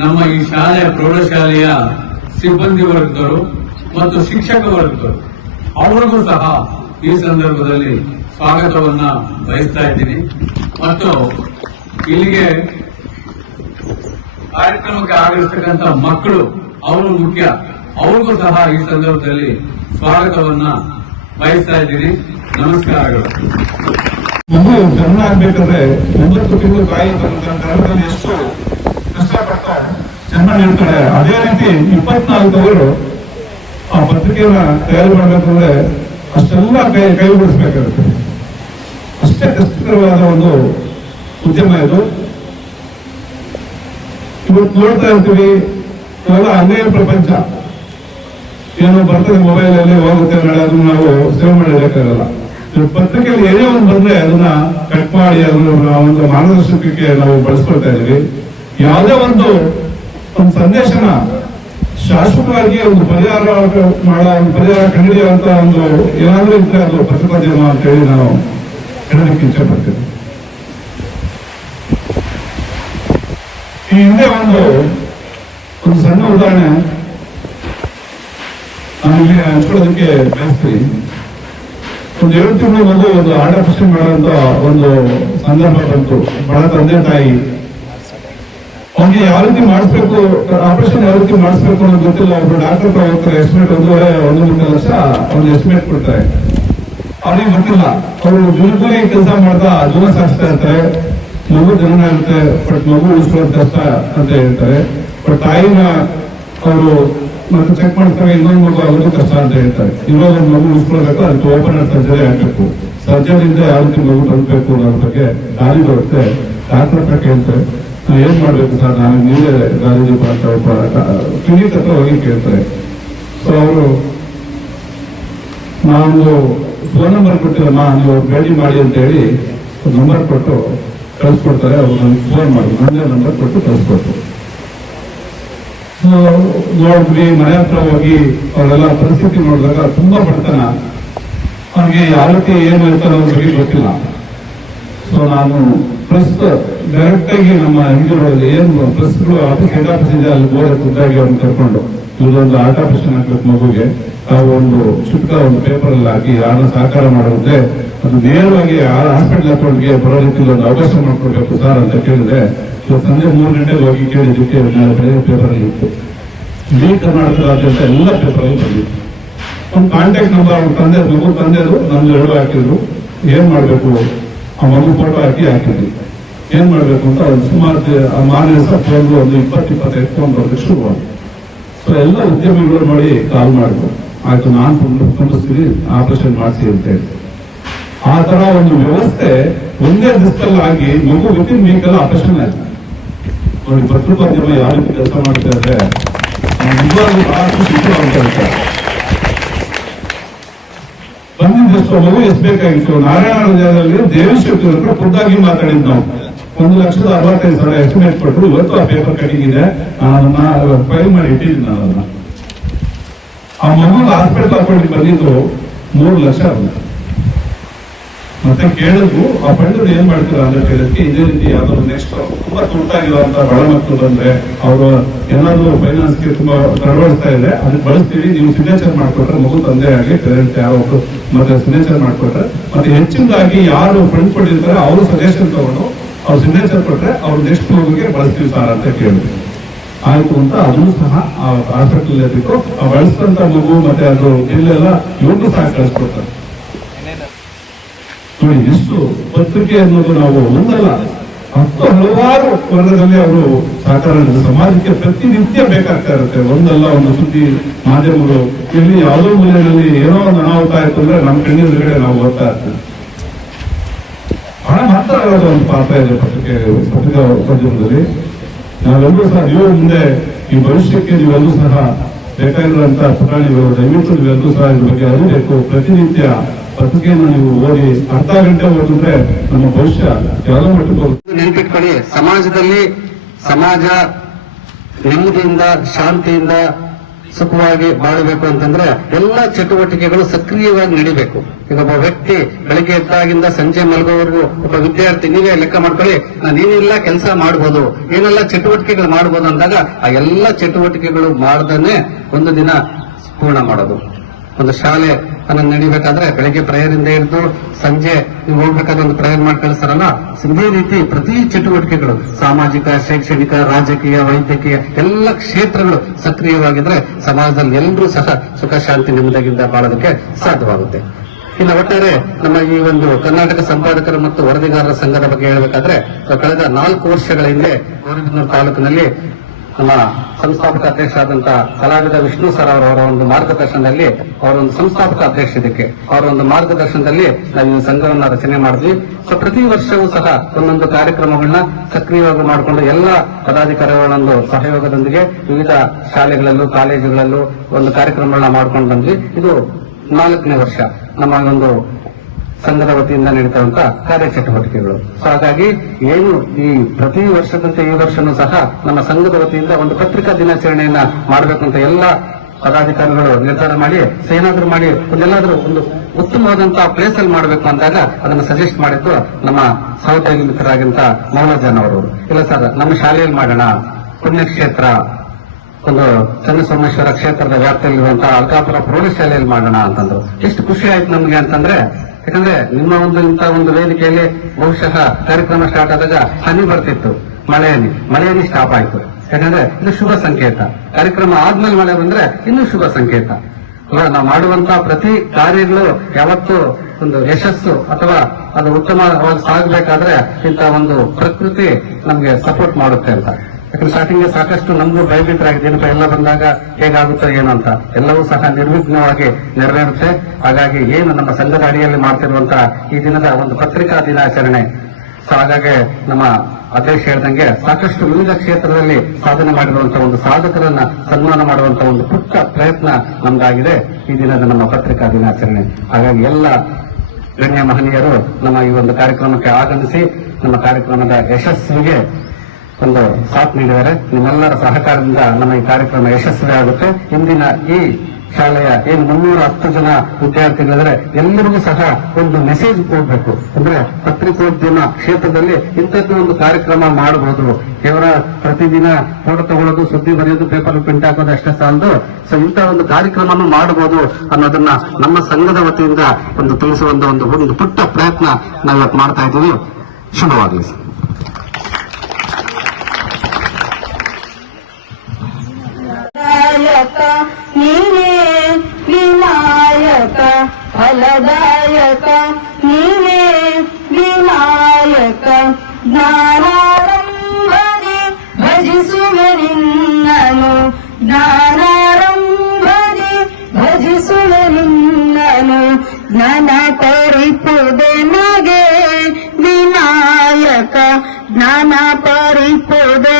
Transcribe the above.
ನಮ್ಮ ಈ ಶಾಲೆಯ ಪ್ರೌಢಶಾಲೆಯ ಸಿಬ್ಬಂದಿ ವರ್ಗದವರು ಮತ್ತು ಶಿಕ್ಷಕ ವರ್ಗದವರು ಅವರಿಗೂ ಸಹ ಈ ಸಂದರ್ಭದಲ್ಲಿ ಸ್ವಾಗತವನ್ನ ಬಯಸ್ತಾ ಇದ್ದೀನಿ. ಮತ್ತು ಇಲ್ಲಿಗೆ ಕಾರ್ಯಕ್ರಮಕ್ಕೆ ಆಗಮಿಸ್ತಕ್ಕಂಥ ಮಕ್ಕಳು, ಅವರು ಮುಖ್ಯ, ಅವ್ರಿಗೂ ಸಹ ಈ ಸಂದರ್ಭದಲ್ಲಿ ಸ್ವಾಗತವನ್ನ ಬಯಸ್ತಾ ಇದ್ದೀನಿ. ನಮಸ್ಕಾರಗಳು. ಮಗು ಜನ್ಮ ಆಗ್ಬೇಕಂದ್ರೆ ಒಂಬತ್ತು ತಿಂಗಳು ಬಾಯಿ ಎಷ್ಟು ಜನ್ಮ ನೀಡ್ತಾರೆ ಅದೇ ರೀತಿ ಇಪ್ಪತ್ನಾಲ್ಕು ಆ ಪತ್ರಿಕೆಯನ್ನ ತಯಾರು ಮಾಡಬೇಕಂದ್ರೆ ಅಷ್ಟೆಲ್ಲ ಕೈ ಕೈ ಬಿಡಿಸ್ಬೇಕಾಗುತ್ತೆ ಅಷ್ಟೇ ಕಷ್ಟಕರವಾದ ಒಂದು ಉದ್ಯಮ ಇದು. ಇವತ್ತು ನೋಡ್ತಾ ಇರ್ತೀವಿ ಇವೆಲ್ಲ ಅನ್ಯ ಪ್ರಪಂಚ. ಏನೋ ಬರ್ತದೆ ಮೊಬೈಲ್ ಅಲ್ಲಿ ಹೋಗುತ್ತೆ ನಾಳೆ, ಅದನ್ನ ನಾವು ಸೇವ್ ಮಾಡಬೇಕಾಗಲ್ಲ ಪತ್ರಿಕೆಯಲ್ಲಿ ಏನೇ ಒಂದು ಬಂದ್ರೆ ಅದನ್ನ ಕಟ್ ಮಾಡಿ, ಅದನ್ನ ಒಂದು ಮಾರ್ಗದರ್ಶಕಕ್ಕೆ ನಾವು ಬಳಸ್ಕೊಳ್ತಾ ಇದೀವಿ ಯಾವುದೇ ಒಂದು ಒಂದು ಸಂದೇಶನ ಶಾಶ್ವತವಾಗಿ ಒಂದು ಪರಿಹಾರ ಮಾಡೋ, ಒಂದು ಪರಿಹಾರ ಕಂಡುಹಿಡಿಯುವಂತ ಒಂದು ಏನಾದ್ರೂ ಇದ್ರೆ ಅದು ಪತ್ರಿಕೋದ್ಯಮ ಅಂತ ಹೇಳಿ ನಾವು ಹೇಳಲಿಕ್ಕೆ ಇಚ್ಛೆ ಈ ಹಿಂದೆ ಒಂದು ಒಂದು ಸಣ್ಣ ಉದಾಹರಣೆ ನಾನು ಇಲ್ಲಿ ಹಂಚ್ಕೊಳ್ಳೋದಕ್ಕೆ ಬಯಸ್ತೀನಿ. ಒಂದು ಏಳು ತಿಂಗಳು ಒಂದು ಆಪರೇಷನ್ ಮಾಡುವಂತ ಒಂದು ಸಂದರ್ಭ ಬಂತು. ಬಹಳ ತಂದೆ ತಾಯಿ ಅವ್ನಿಗೆ ಯಾವ ರೀತಿ ಮಾಡಿಸ್ಬೇಕು ಆಪರೇಷನ್ ಯಾವ ರೀತಿ ಮಾಡಿಸ್ಬೇಕು ಅನ್ನೋದು ಗೊತ್ತಿಲ್ಲ, ಒಬ್ರು ಡಾಕ್ಟರ್ ಹೋಗ್ತಾರೆ ಎಸ್ಟಿಮೇಟ್ ಒಂದೂವರೆ ಒಂದು ಮೂರು ಲಕ್ಷ, ಅವ್ರು ಎಸ್ಟಿಮೇಟ್ ಕೊಡ್ತಾರೆ. ಅವ್ರಿಗೆ ಗೊತ್ತಿಲ್ಲ. ಅವರು ಈ ಕೆಲಸ ಮಾಡ್ತಾ ಜೀವನ ಸಾಗಿಸ್ತಾ ಇರ್ತಾರೆ. ಮಗು ಜನನ ಇರುತ್ತೆ ಬಟ್ ಮಗು ಉಳಿಸ್ಕೊಳ್ಳೋದು ಕಷ್ಟ ಅಂತ ಹೇಳ್ತಾರೆ. ಬಟ್ ತಾಯಿನ ಅವರು ಮತ್ತೆ ಚೆಕ್ ಮಾಡ್ತಾರೆ, ಇನ್ನೊಂದು ಮಗು ಆಗೋದು ಕಷ್ಟ ಅಂತ ಹೇಳ್ತಾರೆ. ಇವಾಗ ಒಂದು ಮಗು ಉಳಿಸ್ಕೊಳ್ಬೇಕು, ಅದಕ್ಕೆ ಓಪನ್ ಸರ್ಜರಿ ಆಗ್ಬೇಕು. ಸರ್ಜರಿಯಿಂದ ಯಾವ ರೀತಿ ಮಗು ತಲುಪಬೇಕು ಅನ್ನೋದ್ರ ಬಗ್ಗೆ ದಾರಿ ಬರುತ್ತೆ. ಡಾಕ್ಟರ್ ಹತ್ರ ಕೇಳ್ತಾರೆ. ಏನ್ ಮಾಡ್ಬೇಕು ಸರ್? ನಾನು ನೀವೇ ಗಾಂಧೀಜಿ ಪಾಠ ಒಬ್ಬ ಕ್ಲಿನಿಕ್ ಹತ್ರ ಹೋಗಿ ಕೇಳ್ತಾರೆ. ಸೊ ಅವರು, ನಾನು ಫೋನ್ ನಂಬರ್ ಕೊಟ್ಟಿರಮ್ಮ ನೀವು ಭೇಟಿ ಮಾಡಿ ಅಂತ ಹೇಳಿ ನಂಬರ್ ಕೊಟ್ಟು ಕಳಿಸ್ಕೊಡ್ತಾರೆ. ಅವ್ರು ನನಗೆ ಫೋನ್ ಮಾಡಿ ನಂದೇ ನಂಬರ್ ಕೊಟ್ಟು ಕಳಿಸ್ಕೊಟ್ರು. ಸೊ ನೋಡಿದ್ವಿ ಮನೆ ಹತ್ರ ಹೋಗಿ ಅವರೆಲ್ಲ ಪರಿಸ್ಥಿತಿ ನೋಡಿದಾಗ ತುಂಬಾ ಬಡತನ. ಅವನಿಗೆ ಯಾವ ರೀತಿ ಏನು ಇರ್ತಾರೆ ಅವ್ರಿಗೆ ಗೊತ್ತಿಲ್ಲ. ಸೊ ನಾನು ಪ್ರೆಸ್ ಡೈರೆಕ್ಟ್ ಆಗಿ ನಮ್ಮ ಹಿಂದಿರೋದು ಏನು ಪ್ರೆಸ್ಗಳು ಆಫೀಸ್ ಹೆಡ್ ಆಫೀಸ್ ಇದೆ ಅಲ್ಲಿ ಬೋರ್ಡ್ ಖುದ್ದಾಗಿ ಅವ್ರನ್ನ ಕರ್ಕೊಂಡು. ಇಲ್ಲೊಂದು ಆರ್ಟ್ ಆಪರೇಷನ್ ಹಾಕ್ಬೇಕು ಮಗುಗೆ. ತಾವು ಒಂದು ಚಿಕ್ಕ ಒಂದು ಪೇಪರ್ ಅಲ್ಲಿ ಹಾಕಿ ಯಾರನ್ನ ಸಹಕಾರ ಮಾಡುತ್ತೆ ಅದು ನೇರವಾಗಿ ಹಾಸ್ಪಿಟಲ್ ಅಕೌಂಟ್ಗೆ ಬರೋ ರೀತಿ ಒಂದು ಅವಕಾಶ ಮಾಡ್ಕೊಡ್ಬೇಕು ಸರ್ ಅಂತ ಕೇಳಿದ್ರೆ ಇವತ್ತು ಸಂಜೆ ಮೂರು ಗಂಟೆಗೆ ಹೋಗಿ ಕೇಳಿದ್ದಕ್ಕೆ ಪೇಪರ್ ಅಲ್ಲಿ ಇತ್ತು ಇಡೀ ಕರ್ನಾಟಕದಾದ್ಯಂತ ಎಲ್ಲ ಪೇಪರ್ ಅಲ್ಲಿ ಬಂದಿತ್ತು ಒಂದು ಕಾಂಟ್ಯಾಕ್ಟ್ ನಂಬರ್ ಅವ್ರ ತಂದೆ ಮಗು ತಂದೆದು ನಮ್ದು ಎರಡು ಹಾಕಿದ್ರು. ಏನ್ ಮಾಡ್ಬೇಕು? ಆ ಮಗು ಫೋಟೋ ಹಾಕಿ ಹಾಕಿದ್ವಿ. ಏನ್ ಮಾಡ್ಬೇಕು ಅಂತ ಒಂದು ಸುಮಾರು ಆ ಮಾರನೇ ಫೋನ್ ಒಂದು ಇಪ್ಪತ್ತು ಇಪ್ಪತ್ತೈದು ಫೋನ್ ಬರೋದಕ್ಕೆ ಶುರು ಸೊ ಎಲ್ಲ ಉದ್ಯಮಿಗಳು ನೋಡಿ ಕಾಲ್ ಮಾಡಿದ್ರು. ಆಯ್ತು, ನಾನು ತುಂಬಿಸ್ತೀನಿ ಆಪರೇಷನ್ ಮಾಡಿಸಿ ಅಂತ ಹೇಳಿ ಆ ತರ ಒಂದು ವ್ಯವಸ್ಥೆ ಒಂದೇ ದಿವಸದಲ್ಲಿ ಆಗಿ ಮಗು ವಿತಿನ್ ವೀಕಲ್ಲಿ ಆಪರೇಷನ್ ಆಯ್ತು. ನೋಡಿ ಪತ್ರಿಕೋದ್ಯಮ ಯಾವ ರೀತಿ ಕೆಲಸ ಮಾಡ್ತಾ ಇದ್ರೆ ನಿಜವಾಗ್ಲೂ ಬಹಳಷ್ಟು ಖುಷಿ ಆಗ್ತಾ ಇರ್ತಾರೆ ಎಸ್ಬೇಕಾಗಿತ್ತು ಎಷ್ಟು ಮಗು ಎಷ್ಟು ಬೇಕಾಗಿತ್ತು ನಾರಾಯಣ ಜಾಗದಲ್ಲಿ ದೇವೇಶ್ವರ ಹತ್ರ ಖುದ್ದಾಗಿ ಮಾತಾಡಿದ್ ನಾವು. ಒಂದು ಲಕ್ಷದ ಅರವತ್ತೈದು ಸಾವಿರ ಎಸ್ಟಿಮೇಟ್ ಕೊಟ್ಟರು ಇವತ್ತು ಆ ಪೇಪರ್ ಕಟಿಂಗ್ ಫೈಲ್ ಮಾಡಿ ಇಟ್ಟಿದ್ದೀನಿ ನಾನು ಅದನ್ನ. ಆ ಮಗು ಹಾಸ್ಪಿಟಲ್ ಹಾಕೊಂಡು ಬಂದಿದ್ದು ಮೂರು ಲಕ್ಷ ಆಗುತ್ತೆ. ಮತ್ತೆ ಕೇಳಿದ್ರು. ಆ ಪಂಡಿತರು ಏನ್ ಮಾಡ್ತಾರೆ ಅಂತ ಕೇಳಕ್ಕೆ ಇದೇ ರೀತಿ ಯಾವ್ದಾದ್ರು ನೆಕ್ಸ್ಟ್ ತುಂಬಾ ತುರ್ತಾಗಿರುವಂತ ಬಡ ಮಕ್ಕಳು ಬಂದ್ರೆ ಅವರು ಏನಾದ್ರು ಫೈನಾನ್ಸ್ಗೆ ತುಂಬಾ ತಡವಳಿಸ್ತಾ ಇದೆ. ಅದಕ್ಕೆ ಬಳಸ್ತೀವಿ ನೀವು ಸಿಗ್ನೇಚರ್ ಮಾಡ್ಕೊಟ್ರೆ ಮಗು ತಂದೆ ಆಗಿ ಪೇರೆಂಟ್ಸ್ ಯಾರೊಬ್ರು ಮತ್ತೆ ಸಿಗ್ನೇಚರ್ ಮಾಡ್ಕೊಟ್ರೆ. ಮತ್ತೆ ಹೆಚ್ಚಿನದಾಗಿ ಯಾರು ಫಂಡ್ ಕೊಟ್ಟಿರ್ತಾರೆ, ಅವರು ಸಜೆಷನ್ ತಗೊಂಡು ಅವ್ರು ಸಿಗ್ನೇಚರ್ ಕೊಟ್ರೆ ಅವ್ರು ನೆಕ್ಸ್ಟ್ ಮಗುಗೆ ಬಳಸ್ತೀವಿ ಸರ್ ಅಂತ ಕೇಳಿದ್ರು. ಆಯ್ತು ಅಂತ ಅದನ್ನು ಸಹ ಆ ಹಾಸ್ಪಿಟಲ್ ಬಿಟ್ಟು ಆ ಬಳಸಿದಂತ ಮಗು ಮತ್ತೆ ಅದು ಇಲ್ಲೆಲ್ಲ ಇವ್ರಿಗೂ ಸಹ ಕಳಿಸ್ಕೊಡ್ತಾರೆ. ನೋಡಿ ಎಷ್ಟು ಪತ್ರಿಕೆ ಅನ್ನೋದು ನಾವು ಒಂದಲ್ಲ ಹತ್ತು ಹಲವಾರು ವರ್ಗದಲ್ಲಿ ಅವರು ಸಹಕಾರ. ಸಮಾಜಕ್ಕೆ ಪ್ರತಿನಿತ್ಯ ಬೇಕಾಗ್ತಾ ಇರುತ್ತೆ. ಒಂದಲ್ಲ ಒಂದು ಸುದ್ದಿ ಮಾಧ್ಯಮಗಳು, ಇಲ್ಲಿ ಯಾವುದೋ ಮೂಲೆಯಲ್ಲಿ ಏನೋ ಒಂದು ಅನಾಹುತ ಆಯ್ತು ಅಂದ್ರೆ ನಮ್ಮ ಕಣ್ಣಿನ ನಾವು ಓದ್ತಾ ಇರ್ತೀವಿ. ಬಹಳ ಮಾತ್ರ ಒಂದು ಪಾತ್ರ ಇದೆ ಪತ್ರಿಕೆ, ಪತ್ರಿಕಾ ಉದ್ಯಮದಲ್ಲಿ ನಾವೆಲ್ಲರೂ ಸಹ ನೀವು ಮುಂದೆ ಈ ಭವಿಷ್ಯಕ್ಕೆ ನೀವೆಲ್ಲರೂ ಸಹ ಬೇಕಾಗಿರುವಂತಹ ಪುರಾಣಿಗಳು ದಯವಿಟ್ಟು ನೀವೆಲ್ಲರೂ ಸಹ ಇದ್ರ ಬಗ್ಗೆ ಅರಿಬೇಕು. ಪ್ರತಿನಿತ್ಯ ಪತ್ರಿಕೆಯನ್ನು ನೀವು ಓದಿ ಅರ್ಧ ಗಂಟೆ ಓದಿದ್ರೆ ನಮ್ಮ ಭವಿಷ್ಯ ಯಾವ ಮಟ್ಟಕ್ಕೆ ನೆನಪಿಟ್ಕೊಳ್ಳಿ, ಸಮಾಜದಲ್ಲಿ ಸಮಾಜ ನೆಮ್ಮದಿಯಿಂದ, ಶಾಂತಿಯಿಂದ ಸುಖವಾಗಿ ಬಾಳಬೇಕು ಅಂತಂದ್ರೆ ಎಲ್ಲ ಚಟುವಟಿಕೆಗಳು ಸಕ್ರಿಯವಾಗಿ ನಡಿಬೇಕು. ಈಗ ಒಬ್ಬ ವ್ಯಕ್ತಿ ಬೆಳಿಗ್ಗೆ ಎದ್ದಾಗಿಂದ ಸಂಜೆ ಮಲಗೋವರೆಗೂ ಒಬ್ಬ ವಿದ್ಯಾರ್ಥಿ, ನೀವೇ ಲೆಕ್ಕ ಮಾಡ್ಕೊಳ್ಳಿ, ನಾನು ಏನೆಲ್ಲ ಕೆಲಸ ಮಾಡಬಹುದು ಏನೆಲ್ಲ ಚಟುವಟಿಕೆಗಳು ಮಾಡಬಹುದು ಅಂದಾಗ ಆ ಎಲ್ಲ ಚಟುವಟಿಕೆಗಳು ಮಾಡ್ದನೆ ಒಂದು ದಿನ ಪೂರ್ಣ ಮಾಡೋದು. ಒಂದು ಶಾಲೆ ಅನ್ನ ನಡಿಬೇಕಾದ್ರೆ ಬೆಳಗ್ಗೆ ಪ್ರೇಯರ್ ಇಂದ ಹಿಡಿದು ಸಂಜೆ ನೀವು ಹೋಗ್ಬೇಕಾದ್ರೆ ಒಂದು ಪ್ರೇಯರ್ ಮಾಡಿ ಕಳಿಸ್ತಾರಲ್ಲ, ಇದೇ ರೀತಿ ಪ್ರತಿ ಚಟುವಟಿಕೆಗಳು, ಸಾಮಾಜಿಕ, ಶೈಕ್ಷಣಿಕ, ರಾಜಕೀಯ, ವೈದ್ಯಕೀಯ ಎಲ್ಲ ಕ್ಷೇತ್ರಗಳು ಸಕ್ರಿಯವಾಗಿದ್ರೆ ಸಮಾಜದಲ್ಲಿ ಎಲ್ಲರೂ ಸಹ ಸುಖ, ಶಾಂತಿ ನೆಮ್ಮದಿಯಿಂದ ಬಾಳೋದಕ್ಕೆ ಸಾಧ್ಯವಾಗುತ್ತೆ. ಇನ್ನು ಒಟ್ಟಾರೆ ನಮ್ಮ ಈ ಒಂದು ಕರ್ನಾಟಕ ಸಂಪಾದಕರು ಮತ್ತು ವರದಿಗಾರರ ಸಂಘದ ಬಗ್ಗೆ ಹೇಳಬೇಕಾದ್ರೆ, ಕಳೆದ ನಾಲ್ಕು ವರ್ಷಗಳ ಹಿಂದೆ ಗೌರಿಬಿದನೂರು ತಾಲೂಕಿನಲ್ಲಿ ನಮ್ಮ ಸಂಸ್ಥಾಪಕ ಅಧ್ಯಕ್ಷರಾದಂತಹ ಕಲಾವಿದ ವಿಷ್ಣು ಸರ್ ಅವರ ಒಂದು ಮಾರ್ಗದರ್ಶನದಲ್ಲಿ ಅವರ ಒಂದು ಸಂಸ್ಥಾಪಕ ಅಧ್ಯಕ್ಷ ಇದಕ್ಕೆ. ಅವರ ಒಂದು ಮಾರ್ಗದರ್ಶನದಲ್ಲಿ ನಾವು ಈ ಸಂಘವನ್ನ ರಚನೆ ಮಾಡಿದ್ವಿ. ಸೊ ಪ್ರತಿ ವರ್ಷವೂ ಸಹ ಒಂದೊಂದು ಕಾರ್ಯಕ್ರಮಗಳನ್ನ ಸಕ್ರಿಯವಾಗಿ ಮಾಡಿಕೊಂಡು ಎಲ್ಲ ಪದಾಧಿಕಾರಿಗಳೊಂದು ಸಹಯೋಗದೊಂದಿಗೆ ವಿವಿಧ ಶಾಲೆಗಳಲ್ಲೂ, ಕಾಲೇಜುಗಳಲ್ಲೂ ಒಂದು ಕಾರ್ಯಕ್ರಮಗಳನ್ನ ಮಾಡ್ಕೊಂಡು ಬಂದ್ವಿ. ಇದು ನಾಲ್ಕನೇ ವರ್ಷ. ನಮ್ಮ ಒಂದು ಸಂಘದ ವತಿಯಿಂದ ಕಾರ್ಯ ಕಾರ್ಯಚಟುವಟಿಕೆಗಳು. ಸೊ ಹಾಗಾಗಿ ಏನು ಈ ಪ್ರತಿ ವರ್ಷದಂತೆ ಈ ವರ್ಷನೂ ಸಹ ನಮ್ಮ ಸಂಘದ ವತಿಯಿಂದ ಒಂದು ಪತ್ರಿಕಾ ದಿನಾಚರಣೆಯನ್ನ ಮಾಡಬೇಕು ಅಂತ ಎಲ್ಲ ಪದಾಧಿಕಾರಿಗಳು ನಿರ್ಧಾರ ಮಾಡಿ, ಏನಾದ್ರೂ ಮಾಡಿ, ಒಂದೆಲ್ಲಾದ್ರೂ ಒಂದು ಉತ್ತಮವಾದಂತಹ ಪ್ಲೇಸ್ ಅಲ್ಲಿ ಮಾಡಬೇಕು ಅಂದಾಗ ಅದನ್ನು ಸಜೆಸ್ಟ್ ಮಾಡಿದ್ದು ನಮ್ಮ ಸಹೋದ್ಯೋಗಿ ಮಿತ್ರರಾಗಿಂತ ಮೌಲಜನ್ ಅವರು ಇಲ್ಲ ಸರ್ ನಮ್ಮ ಶಾಲೆಯಲ್ಲಿ ಮಾಡೋಣ. ಪುಣ್ಯಕ್ಷೇತ್ರ. ಒಂದು ಚನ್ನಸೋಮೇಶ್ವರ ಕ್ಷೇತ್ರದ ವ್ಯಾಪ್ತಿಯಲ್ಲಿರುವಂತಹ ಅಲ್ಕಾಪುರ ಪ್ರೌಢಶಾಲೆಯಲ್ಲಿ ಮಾಡೋಣ ಅಂತಂದ್ರು. ಎಷ್ಟು ಖುಷಿ ಆಯ್ತು ನಮ್ಗೆ ಅಂತಂದ್ರೆ ಯಾಕಂದ್ರೆ ನಿಮ್ಮ ಒಂದು ಇಂತ ಒಂದು ವೇದಿಕೆಯಲ್ಲಿ ಬಹುಶಃ ಕಾರ್ಯಕ್ರಮ ಸ್ಟಾರ್ಟ್ ಆದಾಗ ಹನಿ ಬರ್ತಿತ್ತು, ಮಳೆಯಲ್ಲಿ. ಮಳೆಯಲ್ಲಿ ಸ್ಟಾಪ್ ಆಯ್ತು. ಯಾಕಂದ್ರೆ ಇದು ಶುಭ ಸಂಕೇತ. ಕಾರ್ಯಕ್ರಮ ಆದ್ಮೇಲೆ ಮಳೆ ಬಂದ್ರೆ ಇನ್ನೂ ಶುಭ ಸಂಕೇತ. ನಾವು ಮಾಡುವಂತಹ ಪ್ರತಿ ಕಾರ್ಯಗಳು ಯಾವತ್ತು ಒಂದು ಯಶಸ್ಸು ಅಥವಾ ಅದು ಉತ್ತಮವಾಗಿ ಸಾಗಬೇಕಾದ್ರೆ ಇಂಥ ಒಂದು ಪ್ರಕೃತಿ ನಮ್ಗೆ ಸಪೋರ್ಟ್ ಮಾಡುತ್ತೆ ಅಂತ. ಯಾಕಂದ್ರೆ ಸ್ಟಾರ್ಟಿಂಗ್ ಸಾಕಷ್ಟು ನಮಗೂ ಭಯಭೀತರಾಗಿದ್ದೀನಪ್ಪ ಎಲ್ಲ ಬಂದಾಗ ಹೇಗಾಗುತ್ತೋ ಏನೋ ಅಂತ. ಎಲ್ಲವೂ ಸಹ ನಿರ್ವಿಘ್ನವಾಗಿ ನೆರವೇರುತ್ತೆ. ಹಾಗಾಗಿ ಏನು ನಮ್ಮ ಸಂಘದ ಅಡಿಯಲ್ಲಿ ಮಾಡ್ತಿರುವಂತಹ ಈ ದಿನದ ಒಂದು ಪತ್ರಿಕಾ ದಿನಾಚರಣೆ. ಸೊ ಹಾಗಾಗಿ ನಮ್ಮ ಅಧ್ಯಕ್ಷ ಹೇಳ್ದಂಗೆ ಸಾಕಷ್ಟು ವಿವಿಧ ಕ್ಷೇತ್ರದಲ್ಲಿ ಸಾಧನೆ ಮಾಡಿರುವಂತಹ ಒಂದು ಸಾಧಕರನ್ನ ಸನ್ಮಾನ ಮಾಡುವಂತಹ ಒಂದು ಪುಟ್ಟ ಪ್ರಯತ್ನ ನಮ್ದಾಗಿದೆ ಈ ದಿನದ ನಮ್ಮ ಪತ್ರಿಕಾ ದಿನಾಚರಣೆ. ಹಾಗಾಗಿ ಎಲ್ಲ ಗಣ್ಯ ಮಹನೀಯರು ನಮ್ಮ ಈ ಒಂದು ಕಾರ್ಯಕ್ರಮಕ್ಕೆ ಆಗಮಿಸಿ, ನಮ್ಮ ಕಾರ್ಯಕ್ರಮದ ಯಶಸ್ವಿಗೆ ಒಂದು ಸಾಥ್ ನೀಡಿದರೆ ನಿಮ್ಮೆಲ್ಲರ ಸಹಕಾರದಿಂದ ನಮ್ಮ ಈ ಕಾರ್ಯಕ್ರಮ ಯಶಸ್ವಿ ಆಗುತ್ತೆ ಇಂದಿನ ಈ ಶಾಲೆಯ ಏನು ಮುನ್ನೂರ ಹತ್ತು ಜನ ವಿದ್ಯಾರ್ಥಿಗಳಿದ್ರೆ ಎಲ್ಲರಿಗೂ ಸಹ ಒಂದು ಮೆಸೇಜ್ ಕೊಡಬೇಕು. ಅಂದ್ರೆ ಪತ್ರಿಕೋದ್ಯಮ ಕ್ಷೇತ್ರದಲ್ಲಿ ಇಂಥದ್ದು ಒಂದು ಕಾರ್ಯಕ್ರಮ ಮಾಡಬಹುದು ಕೇವಲ ಪ್ರತಿದಿನ ಫೋಟೋ ತಗೊಳ್ಳೋದು, ಸುದ್ದಿ ಬರೆಯೋದು ಪೇಪರ್ ಪ್ರಿಂಟ್ ಹಾಕೋದು ಅಷ್ಟೇ ಸಾಲದು. ಸೊ ಇಂಥ ಒಂದು ಕಾರ್ಯಕ್ರಮ ಮಾಡಬಹುದು ಅನ್ನೋದನ್ನ ನಮ್ಮ ಸಂಘದ ವತಿಯಿಂದ ಒಂದು ತಿಳಿಸುವಂತ ಒಂದು ಒಂದು ಪುಟ್ಟ ಪ್ರಯತ್ನ ನಾವು ಇವತ್ತು ಮಾಡ್ತಾ ಇದ್ದೀವಿ. ಶುಭವಾಗಲಿ ഫലദായകം നീവേ വിനായകം ധാരാളം വരെ ഭജിസുവരിന്നനു ധാരാളം വരെ ഭജിസുവരിന്നനു ജ്ഞാനപറിപ്പുതനഗേ വിനായക ജ്ഞാനപറിപ്പുതന